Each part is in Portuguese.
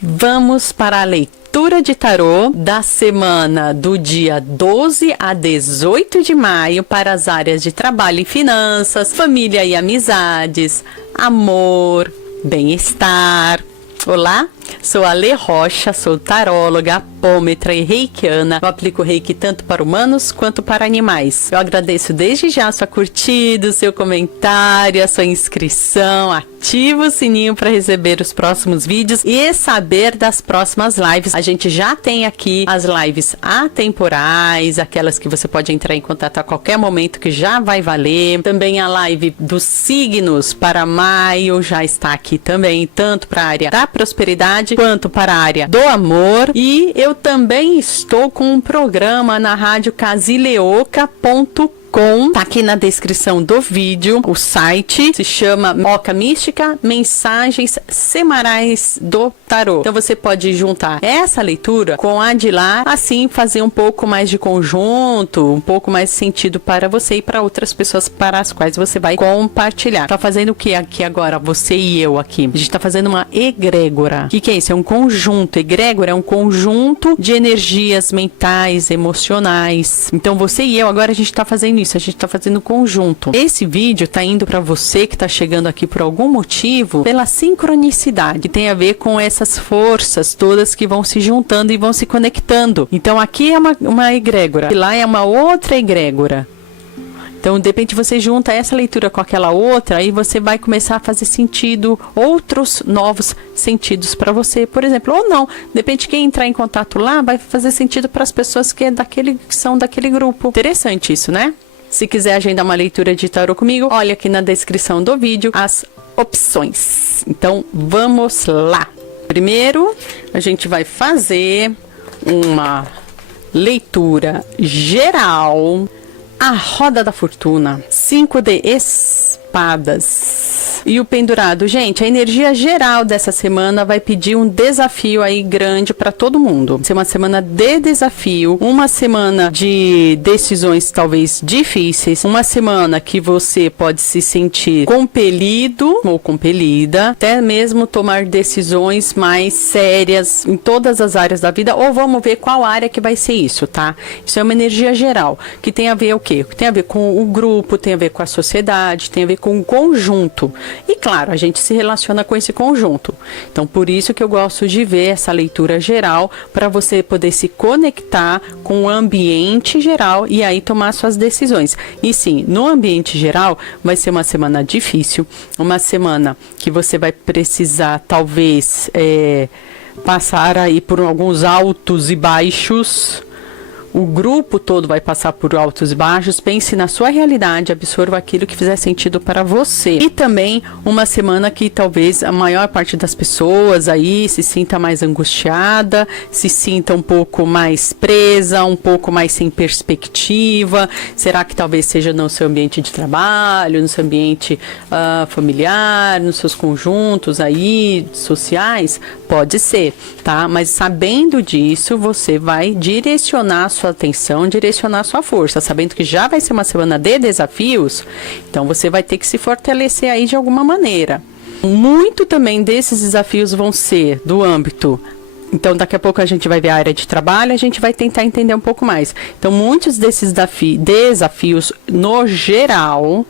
Vamos para a leitura de tarô da semana do dia 12 a 18 de maio para as áreas de trabalho e finanças, família e amizades, amor, bem-estar. Olá, sou a Lê Rocha, sou taróloga, apômetra e reikiana. Eu aplico reiki tanto para humanos quanto para animais. Eu agradeço desde já a sua curtida, o seu comentário, a sua inscrição. Ativa o sininho para receber os próximos vídeos e saber das próximas lives. A gente já tem aqui as lives atemporais, aquelas que você pode entrar em contato a qualquer momento, que já vai valer. Também a live dos signos para maio já está aqui também, tanto para a área da prosperidade quanto para a área do amor. E eu também estou com um programa na rádio casileoca.com. Tá aqui na descrição do vídeo. O site se chama Oca Mística, Mensagens Semanais do Tarô. Então você pode juntar essa leitura com a de lá, assim fazer um pouco mais de conjunto, um pouco mais de sentido para você e para outras pessoas para as quais você vai compartilhar. Tá fazendo o que aqui agora? Você e eu aqui. A gente tá fazendo uma egrégora. O que é isso? É um conjunto. Egrégora é um conjunto de energias mentais, emocionais. Então você e eu agora a gente tá fazendo isso, a gente tá fazendo conjunto. Esse vídeo tá indo para você que tá chegando aqui por algum motivo, pela sincronicidade, que tem a ver com essas forças todas que vão se juntando e vão se conectando. Então aqui é uma egrégora, e lá é uma outra egrégora. Então, de repente, você junta essa leitura com aquela outra e você vai começar a fazer sentido, outros novos sentidos para você, por exemplo, ou não. De repente, quem entrar em contato lá vai fazer sentido para as pessoas que são daquele grupo. Interessante isso, né? Se quiser agendar uma leitura de tarô comigo, olha aqui na descrição do vídeo as opções. Então, vamos lá. Primeiro, a gente vai fazer uma leitura geral. A roda da fortuna, 5 de espadas e o pendurado. Gente, a energia geral dessa semana vai pedir um desafio aí grande para todo mundo. Vai ser uma semana de desafio, uma semana de decisões talvez difíceis, uma semana que você pode se sentir compelido ou compelida, até mesmo tomar decisões mais sérias em todas as áreas da vida, ou vamos ver qual área que vai ser isso, tá? Isso é uma energia geral, que tem a ver o quê? Tem a ver com o grupo, tem a ver com a sociedade, tem a ver com o conjunto. E claro, a gente se relaciona com esse conjunto. Então, por isso que eu gosto de ver essa leitura geral, para você poder se conectar com o ambiente geral e aí tomar suas decisões. E sim, no ambiente geral, vai ser uma semana difícil, uma semana que você vai precisar, talvez, passar aí por alguns altos e baixos. O grupo todo vai passar por altos e baixos. Pense na sua realidade, absorva aquilo que fizer sentido para você. E também uma semana que talvez a maior parte das pessoas aí se sinta mais angustiada, se sinta um pouco mais presa, um pouco mais sem perspectiva. Será que talvez seja no seu ambiente de trabalho, no seu ambiente familiar, nos seus conjuntos aí sociais? Pode ser, tá? Mas sabendo disso, você vai direcionar sua atenção, direcionar sua força, sabendo que já vai ser uma semana de desafios, então você vai ter que se fortalecer aí de alguma maneira. Muito também desses desafios vão ser do âmbito. Então, daqui a pouco a gente vai ver a área de trabalho, a gente vai tentar entender um pouco mais. Então, muitos desses desafios, no geral,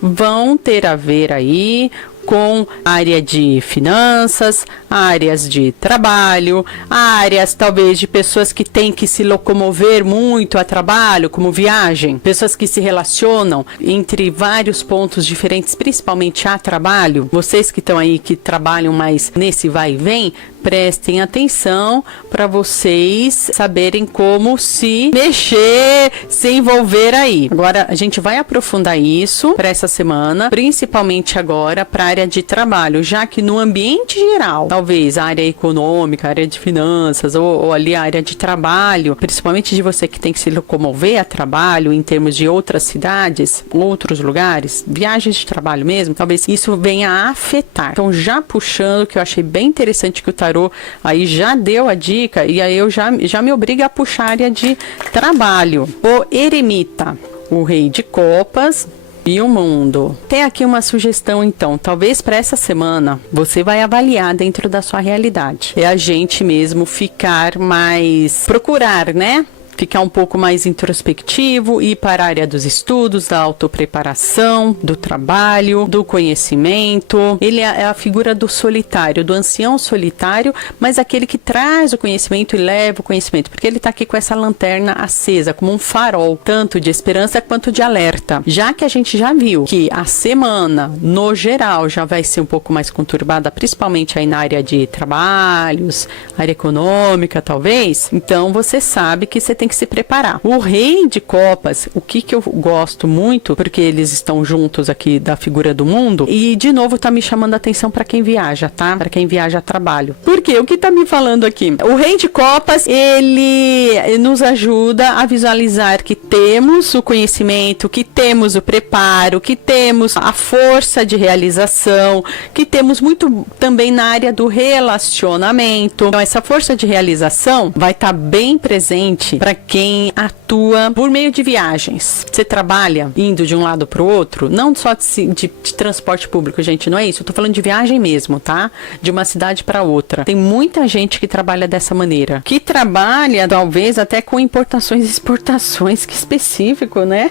vão ter a ver aí com área de finanças, áreas de trabalho, áreas talvez de pessoas que têm que se locomover muito a trabalho, como viagem, pessoas que se relacionam entre vários pontos diferentes, principalmente a trabalho. Vocês que estão aí, que trabalham mais nesse vai e vem, prestem atenção para vocês saberem como se mexer, se envolver aí. Agora, a gente vai aprofundar isso para essa semana, principalmente agora para a área de trabalho, já que no ambiente geral, talvez a área econômica, a área de finanças ou ali a área de trabalho, principalmente de você que tem que se locomover a trabalho em termos de outras cidades, outros lugares, viagens de trabalho mesmo, talvez isso venha a afetar. Então, já puxando, que eu achei bem interessante que o tarô aí já deu a dica, e aí eu já me obriga a puxar a área de trabalho. O eremita, o rei de copas, e o mundo. Tem aqui uma sugestão, então. Talvez para essa semana você vai avaliar dentro da sua realidade. É a gente mesmo ficar mais... procurar, né? Ficar um pouco mais introspectivo, ir para a área dos estudos, da autopreparação, do trabalho, do conhecimento. Ele é a figura do solitário, do ancião solitário, mas aquele que traz o conhecimento e leva o conhecimento, porque ele está aqui com essa lanterna acesa, como um farol, tanto de esperança quanto de alerta. Já que a gente já viu que a semana, no geral, já vai ser um pouco mais conturbada, principalmente aí na área de trabalhos, área econômica, talvez, então você sabe que você tem que se preparar. O rei de copas, o que eu gosto muito, porque eles estão juntos aqui da figura do mundo, e de novo tá me chamando a atenção para quem viaja, tá? Para quem viaja a trabalho. Por quê? O que tá me falando aqui? O rei de copas, ele nos ajuda a visualizar que temos o conhecimento, que temos o preparo, que temos a força de realização, que temos muito também na área do relacionamento. Então, essa força de realização vai estar bem presente para quem atua por meio de viagens. Você trabalha indo de um lado para o outro, não só de transporte público, gente, não é isso. Eu tô falando de viagem mesmo, tá? De uma cidade para outra. Tem muita gente que trabalha dessa maneira. Que trabalha, talvez, até com importações e exportações. Que específico, né?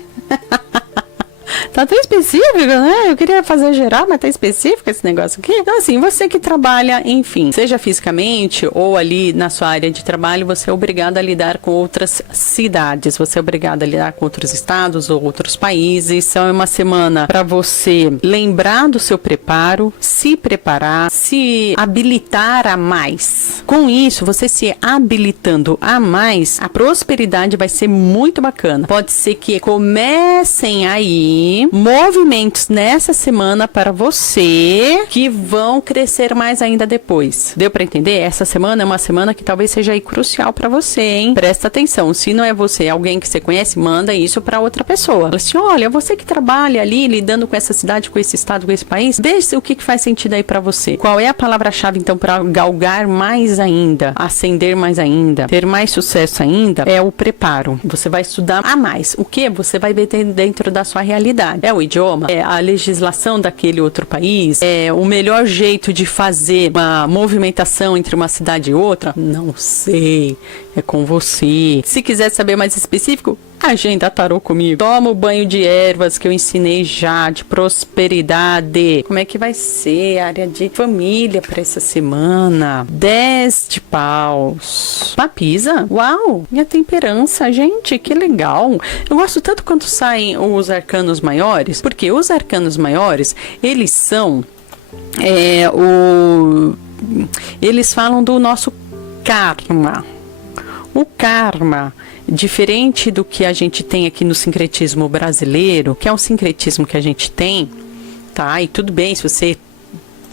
Tá tão específico, né? Eu queria fazer geral, mas tá específico esse negócio aqui. Então, assim, você que trabalha, enfim, seja fisicamente ou ali na sua área de trabalho, você é obrigado a lidar com outras cidades, você é obrigado a lidar com outros estados ou outros países. Então, é uma semana para você lembrar do seu preparo, se preparar, se habilitar a mais. Com isso, você se habilitando a mais, a prosperidade vai ser muito bacana. Pode ser que comecem aí movimentos nessa semana para você que vão crescer mais ainda depois. Deu para entender? Essa semana é uma semana que talvez seja aí crucial para você, hein? Presta atenção. Se não é você, alguém que você conhece, manda isso para outra pessoa. Fala assim, olha, você que trabalha ali lidando com essa cidade, com esse estado, com esse país, deixa o que faz sentido aí para você. Qual é a palavra-chave então para galgar mais ainda, ascender mais ainda, ter mais sucesso ainda? É o preparo. Você vai estudar a mais. O que você vai ver dentro da sua realidade? É o idioma? É a legislação daquele outro país? É o melhor jeito de fazer uma movimentação entre uma cidade e outra? Não sei. É com você. Se quiser saber mais específico, agenda tarô comigo. Toma o banho de ervas que eu ensinei já, de prosperidade. Como é que vai ser a área de família para essa semana? 10 de paus. Papisa? Uau! Minha temperança, gente, que legal. Eu gosto tanto quando saem os arcanos maiores, porque os arcanos maiores, eles são eles falam do nosso karma. O karma, diferente do que a gente tem aqui no sincretismo brasileiro, que é um sincretismo que a gente tem, tá? E tudo bem, se você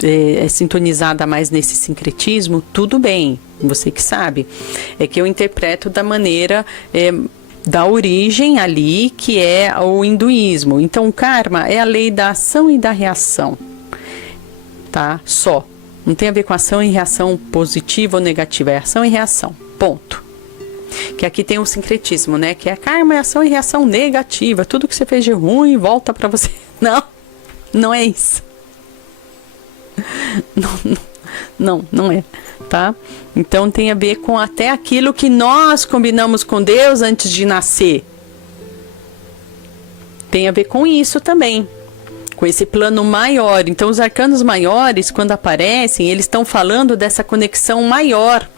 é sintonizada mais nesse sincretismo, tudo bem, você que sabe. É que eu interpreto da maneira... da origem ali, que é o hinduísmo. Então, o karma é a lei da ação e da reação, tá? Só. Não tem a ver com ação e reação positiva ou negativa, é ação e reação, ponto. Que aqui tem o sincretismo, né? Que é karma, é ação e reação negativa. Tudo que você fez de ruim volta pra você. Não, não é isso. Não é, tá? Então tem a ver com até aquilo que nós combinamos com Deus antes de nascer. Tem a ver com isso também. Com esse plano maior. Então os arcanos maiores, quando aparecem, eles estão falando dessa conexão maior,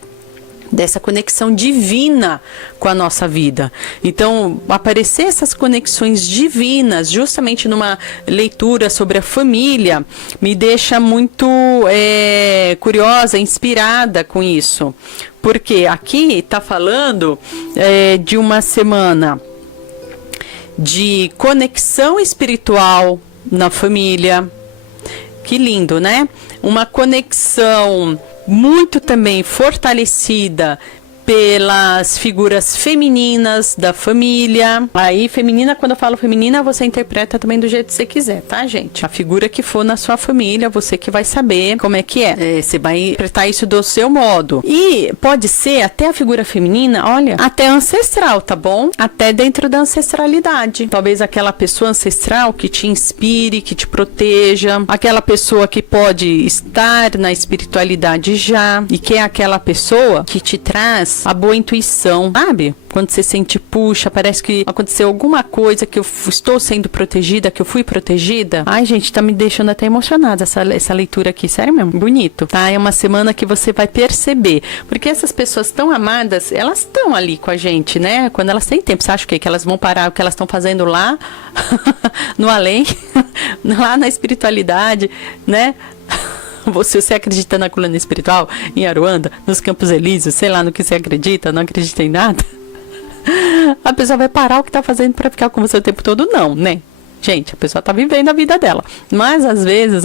dessa conexão divina com a nossa vida. Então, aparecer essas conexões divinas, justamente numa leitura sobre a família, me deixa muito curiosa, inspirada com isso. Porque aqui está falando de uma semana de conexão espiritual na família. Que lindo, né? Uma conexão muito também fortalecida pelas figuras femininas da família. Aí, feminina, quando eu falo feminina, você interpreta também do jeito que você quiser, tá, gente? A figura que for na sua família, você que vai saber como é que é. Você vai interpretar isso do seu modo. E pode ser até a figura feminina, olha, até ancestral, tá bom? Até dentro da ancestralidade. Talvez aquela pessoa ancestral que te inspire, que te proteja, aquela pessoa que pode estar na espiritualidade já, e que é aquela pessoa que te traz a boa intuição, sabe? Quando você sente, puxa, parece que aconteceu alguma coisa, que eu estou sendo protegida, que eu fui protegida. Ai, gente, tá me deixando até emocionada essa leitura aqui, sério mesmo, bonito, tá? É uma semana que você vai perceber, porque essas pessoas tão amadas, elas estão ali com a gente, né? Quando elas têm tempo, você acha o quê? Que elas vão parar o que elas estão fazendo lá, no além, lá na espiritualidade, né? Você acredita na coluna espiritual, em Aruanda, nos Campos Elíseos, sei lá no que você acredita, não acredita em nada? A pessoa vai parar o que tá fazendo para ficar com você o tempo todo? Não, né? Gente, a pessoa tá vivendo a vida dela. Mas, às vezes,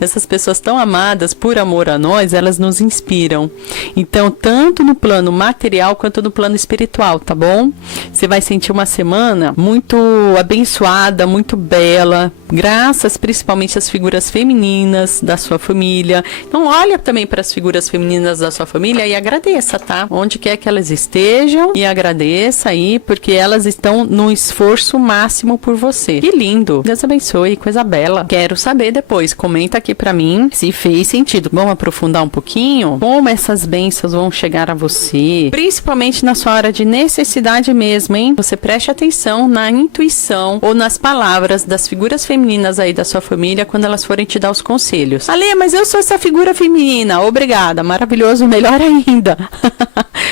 essas pessoas tão amadas por amor a nós, elas nos inspiram. Então, tanto no plano material quanto no plano espiritual, tá bom? Você vai sentir uma semana muito abençoada, muito bela, graças principalmente às figuras femininas da sua família. Então, olha também para as figuras femininas da sua família e agradeça, tá? Onde quer que elas estejam, e agradeça aí, porque elas estão no esforço máximo por você. Que lindo. Deus abençoe, coisa bela. Quero saber depois. Comenta aqui pra mim se fez sentido. Vamos aprofundar um pouquinho? Como essas bênçãos vão chegar a você? Principalmente na sua hora de necessidade mesmo, hein? Você preste atenção na intuição ou nas palavras das figuras femininas aí da sua família quando elas forem te dar os conselhos. Ale, mas eu sou essa figura feminina. Obrigada. Maravilhoso, melhor ainda.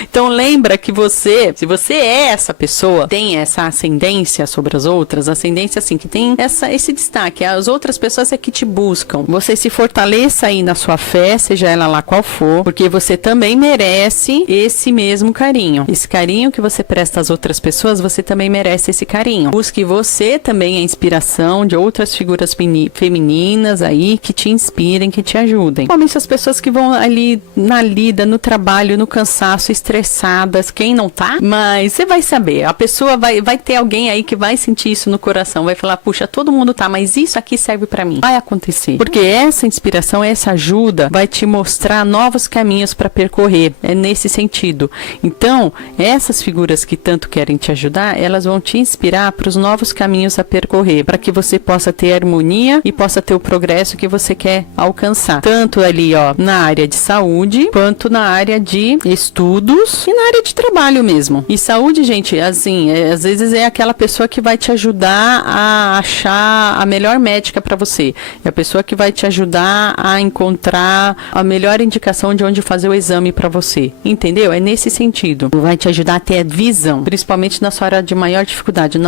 Então lembra que se você é essa pessoa, tem essa ascendência sobre as outras, ascendência assim, que tem esse destaque, as outras pessoas é que te buscam. Você se fortaleça aí na sua fé, seja ela lá qual for, porque você também merece esse mesmo carinho. Esse carinho que você presta às outras pessoas, você também merece esse carinho. Busque você também a inspiração de outras figuras femininas aí, que te inspirem, que te ajudem. Principalmente as pessoas que vão ali na lida, no trabalho, no cansaço, estressadas, quem não tá? Mas você vai saber, a pessoa vai ter alguém aí que vai sentir isso no coração, vai falar, puxa, todo mundo tá, mas isso aqui serve pra mim. Vai acontecer. Porque essa inspiração, essa ajuda vai te mostrar novos caminhos pra percorrer. É nesse sentido. Então, essas figuras que tanto querem te ajudar, elas vão te inspirar para os novos caminhos a percorrer, para que você possa ter harmonia e possa ter o progresso que você quer alcançar. Tanto ali, ó, na área de saúde, quanto na área de estudos e na área de trabalho mesmo. E saúde, gente, assim, às vezes é aquela pessoa que vai te ajudar a achar a melhor médica para você. É a pessoa que vai te ajudar a encontrar a melhor indicação de onde fazer o exame para você. Entendeu? É nesse sentido. Vai te ajudar a ter visão, principalmente na sua hora de maior dificuldade.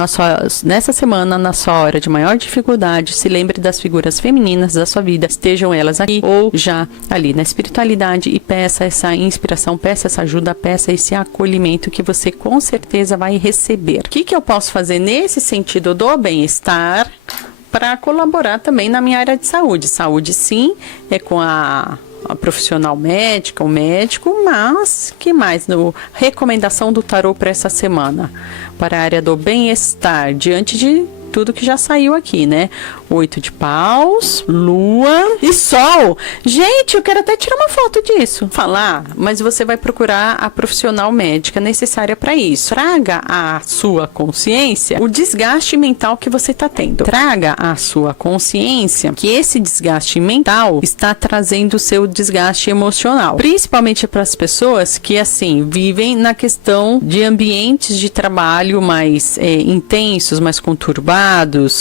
Nessa semana, na sua hora de maior dificuldade, se lembre das figuras femininas da sua vida, estejam elas aqui ou já ali na espiritualidade, e peça essa inspiração, peça essa ajuda, peça esse acolhimento que você com certeza vai receber. O que eu posso fazer nesse sentido do bem-estar para colaborar também na minha área de saúde? Saúde, sim, é com a profissional médica, o médico, mas que mais? Recomendação do tarô para essa semana, para a área do bem-estar, diante de tudo que já saiu aqui, né? 8 de paus, lua e sol. Gente, eu quero até tirar uma foto disso. Falar, mas você vai procurar a profissional médica necessária para isso. Traga à sua consciência o desgaste mental que você está tendo. Traga à sua consciência que esse desgaste mental está trazendo o seu desgaste emocional. Principalmente para as pessoas que, assim, vivem na questão de ambientes de trabalho mais intensos, mais conturbados.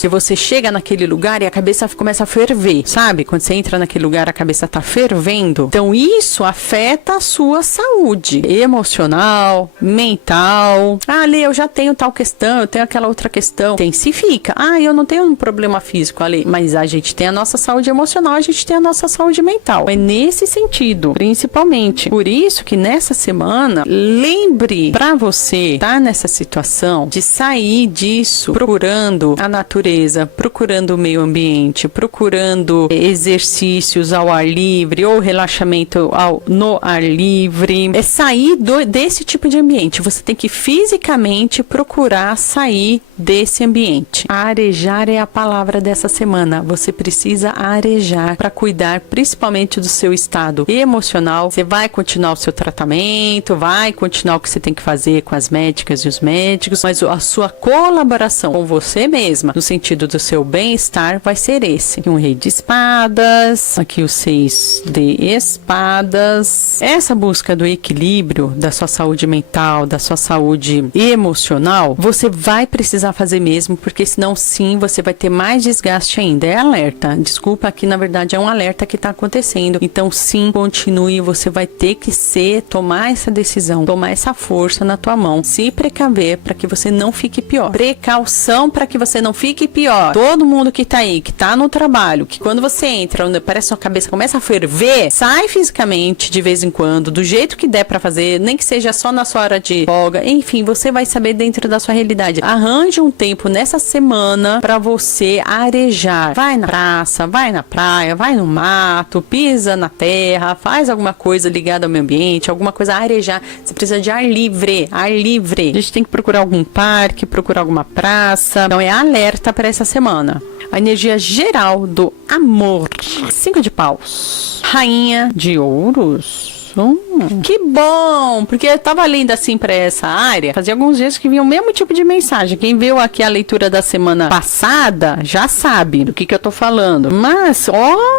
Que você chega naquele lugar e a cabeça começa a ferver, sabe? Quando você entra naquele lugar, a cabeça tá fervendo. Então, isso afeta a sua saúde emocional, mental. Ah, Ale, eu já tenho tal questão, eu tenho aquela outra questão. Intensifica. Ah, eu não tenho um problema físico, Ale, mas a gente tem a nossa saúde emocional, a gente tem a nossa saúde mental. É nesse sentido, principalmente. Por isso que nessa semana, lembre pra você tá nessa situação de sair disso procurando procurando a natureza, procurando o meio ambiente, procurando exercícios ao ar livre ou relaxamento no ar livre, é sair desse tipo de ambiente. Você tem que fisicamente procurar sair desse ambiente. Arejar é a palavra dessa semana. Você precisa arejar para cuidar principalmente do seu estado emocional. Você vai continuar o seu tratamento, vai continuar o que você tem que fazer com as médicas e os médicos, mas a sua colaboração com você mesma, no sentido do seu bem-estar, vai ser esse. Aqui um rei de espadas, aqui o 6 de espadas. Essa busca do equilíbrio da sua saúde mental, da sua saúde emocional, você vai precisar fazer mesmo, porque senão sim, você vai ter mais desgaste ainda. É alerta. Desculpa, aqui na verdade é um alerta que está acontecendo. Então sim, continue, você vai ter que tomar essa decisão, tomar essa força na tua mão, se precaver para que você não fique pior. Precaução para que você não fique pior. Todo mundo que tá aí, que tá no trabalho, que quando você entra, parece que sua cabeça começa a ferver, sai fisicamente de vez em quando, do jeito que der para fazer, nem que seja só na sua hora de folga. Enfim, você vai saber dentro da sua realidade. Arranje um tempo nessa semana para você arejar. Vai na praça, vai na praia, vai no mato, pisa na terra, faz alguma coisa ligada ao meio ambiente, alguma coisa a arejar. Você precisa de ar livre, ar livre. A gente tem que procurar algum parque, procurar alguma praça. Então é alerta para essa semana. A energia geral do amor. 5 de paus. Rainha de ouros. Que bom, porque eu tava lendo assim pra essa área, fazia alguns dias que vinha o mesmo tipo de mensagem. Quem viu aqui a leitura da semana passada já sabe do que eu tô falando. Mas,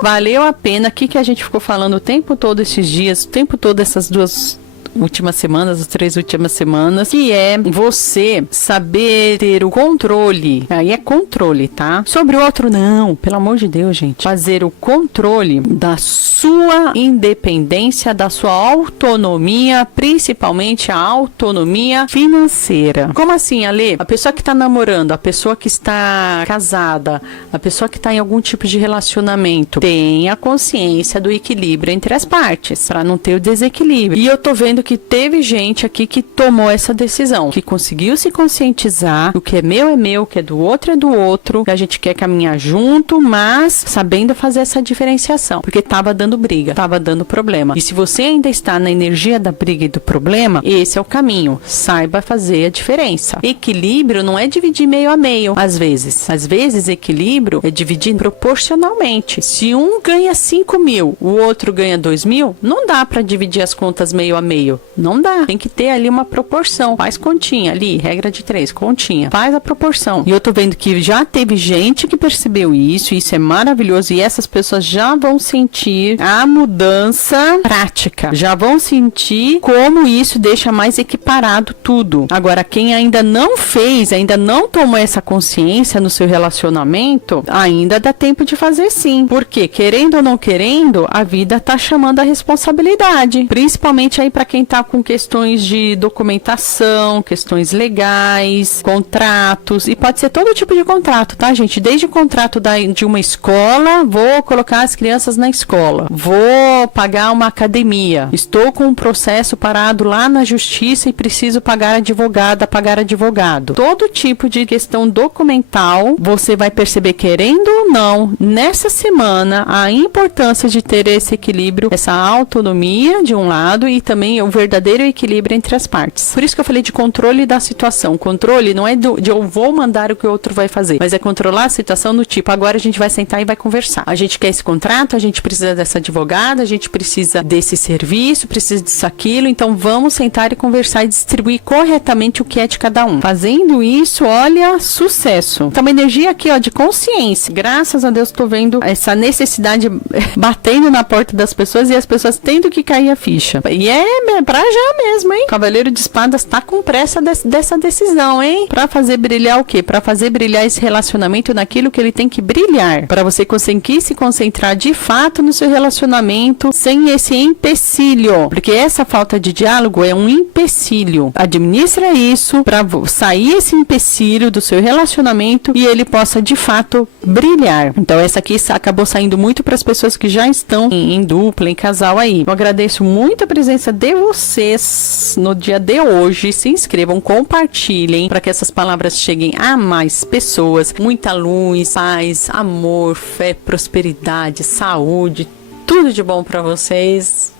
valeu a pena. O que a gente ficou falando o tempo todo esses dias, o tempo todo essas duas últimas semanas, as 3 últimas semanas, que é você saber ter o controle, aí é controle, tá? Sobre o outro, não, pelo amor de Deus, gente. Fazer o controle da sua independência, da sua autonomia, principalmente a autonomia financeira. Como assim, Ale? A pessoa que tá namorando, a pessoa que está casada, a pessoa que tá em algum tipo de relacionamento, tenha consciência do equilíbrio entre as partes, para não ter o desequilíbrio. E eu tô vendo que teve gente aqui que tomou essa decisão, que conseguiu se conscientizar, o que é meu, o que é do outro é do outro, que a gente quer caminhar junto, mas sabendo fazer essa diferenciação, porque tava dando briga, tava dando problema. E se você ainda está na energia da briga e do problema, esse é o caminho. Saiba fazer a diferença. Equilíbrio não é dividir meio a meio, às vezes. Às vezes, equilíbrio é dividir proporcionalmente. Se um ganha 5 mil, o outro ganha 2 mil, não dá para dividir as contas meio a meio. Não dá. Tem que ter ali uma proporção. Faz continha ali, regra de 3, continha. Faz a proporção. E eu tô vendo que já teve gente que percebeu isso é maravilhoso. E essas pessoas já vão sentir a mudança prática. Já vão sentir como isso deixa mais equiparado tudo. Agora, quem ainda não fez, ainda não tomou essa consciência no seu relacionamento, ainda dá tempo de fazer sim. Porque, querendo ou não querendo, a vida tá chamando a responsabilidade. Principalmente aí para quem tá com questões de documentação, questões legais, contratos, e pode ser todo tipo de contrato, tá, gente? Desde o contrato de uma escola, vou colocar as crianças na escola, vou pagar uma academia, estou com um processo parado lá na justiça e preciso pagar advogado. Todo tipo de questão documental, você vai perceber, querendo ou não, nessa semana, a importância de ter esse equilíbrio, essa autonomia de um lado e também o verdadeiro equilíbrio entre as partes. Por isso que eu falei de controle da situação. Controle não é de eu vou mandar o que o outro vai fazer, mas é controlar a situação no tipo, agora a gente vai sentar e vai conversar. A gente quer esse contrato, a gente precisa dessa advogada, a gente precisa desse serviço, precisa disso, aquilo, então vamos sentar e conversar e distribuir corretamente o que é de cada um. Fazendo isso, olha, sucesso. Então, uma energia aqui, de consciência. Graças a Deus, tô vendo essa necessidade batendo na porta das pessoas e as pessoas tendo que cair a ficha. E é pra já mesmo, hein? Cavaleiro de Espadas tá com pressa dessa decisão, hein? Pra fazer brilhar o quê? Pra fazer brilhar esse relacionamento naquilo que ele tem que brilhar. Pra você conseguir se concentrar de fato no seu relacionamento sem esse empecilho. Porque essa falta de diálogo é um empecilho. Administra isso pra sair esse empecilho do seu relacionamento e ele possa de fato brilhar. Então essa aqui acabou saindo muito para as pessoas que já estão em dupla, em casal aí. Eu agradeço muito a presença de vocês no dia de hoje se inscrevam, compartilhem para que essas palavras cheguem a mais pessoas. Muita luz, paz, amor, fé, prosperidade, saúde, tudo de bom para vocês.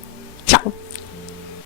Tchau!